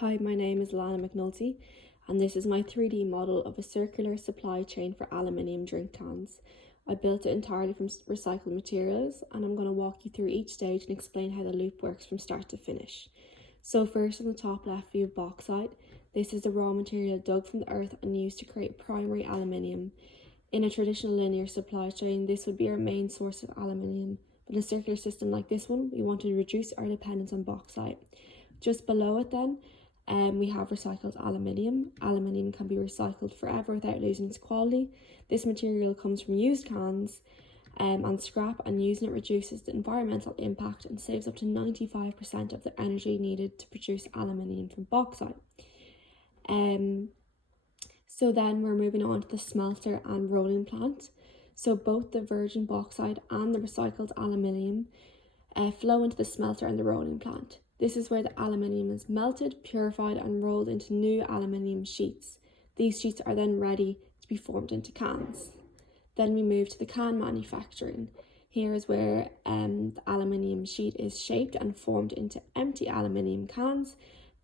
Hi, my name is Lana McNulty, and this is my 3D model of a circular supply chain for aluminium drink cans. I built it entirely from recycled materials, and I'm going to walk you through each stage and explain how the loop works from start to finish. So first, on the top left view of bauxite, this is the raw material dug from the earth and used to create primary aluminium. In a traditional linear supply chain, this would be our main source of aluminium. But in a circular system like this one, we want to reduce our dependence on bauxite. Just below it then, we have recycled aluminium. Aluminium can be recycled forever without losing its quality. This material comes from used cans and scrap, and using it reduces the environmental impact and saves up to 95% of the energy needed to produce aluminium from bauxite. So then we're moving on to the smelter and rolling plant. So both the virgin bauxite and the recycled aluminium flow into the smelter and the rolling plant. This is where the aluminium is melted, purified, and rolled into new aluminium sheets. These sheets are then ready to be formed into cans. Then we move to the can manufacturing. Here is where the aluminium sheet is shaped and formed into empty aluminium cans.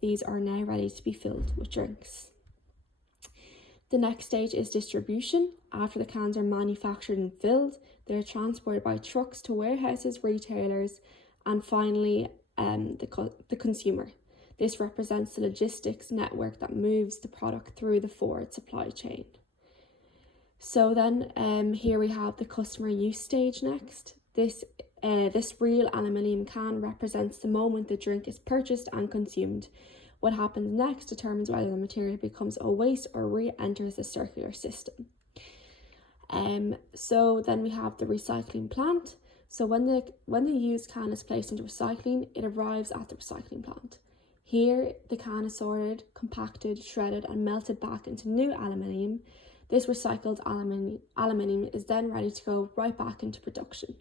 These are now ready to be filled with drinks. The next stage is distribution. After the cans are manufactured and filled, they're transported by trucks to warehouses, retailers, and finally the consumer. This represents the logistics network that moves the product through the forward supply chain. So then here we have the customer use stage next. This real aluminium can represents the moment the drink is purchased and consumed. What happens next determines whether the material becomes a waste or re-enters the circular system. So then we have the recycling plant. So when the used can is placed into recycling, it arrives at the recycling plant. Here, the can is sorted, compacted, shredded, and melted back into new aluminium. This recycled aluminium is then ready to go right back into production.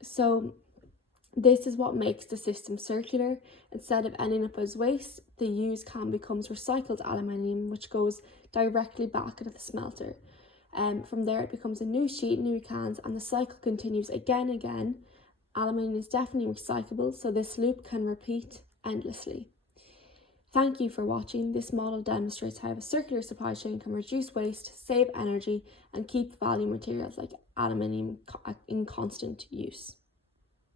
So this is what makes the system circular. Instead of ending up as waste, the used can becomes recycled aluminium, which goes directly back into the smelter. From there, it becomes a new sheet, new cans, and the cycle continues again and again. Aluminium is definitely recyclable, so this loop can repeat endlessly. Thank you for watching. This model demonstrates how a circular supply chain can reduce waste, save energy, and keep value materials like aluminium in constant use.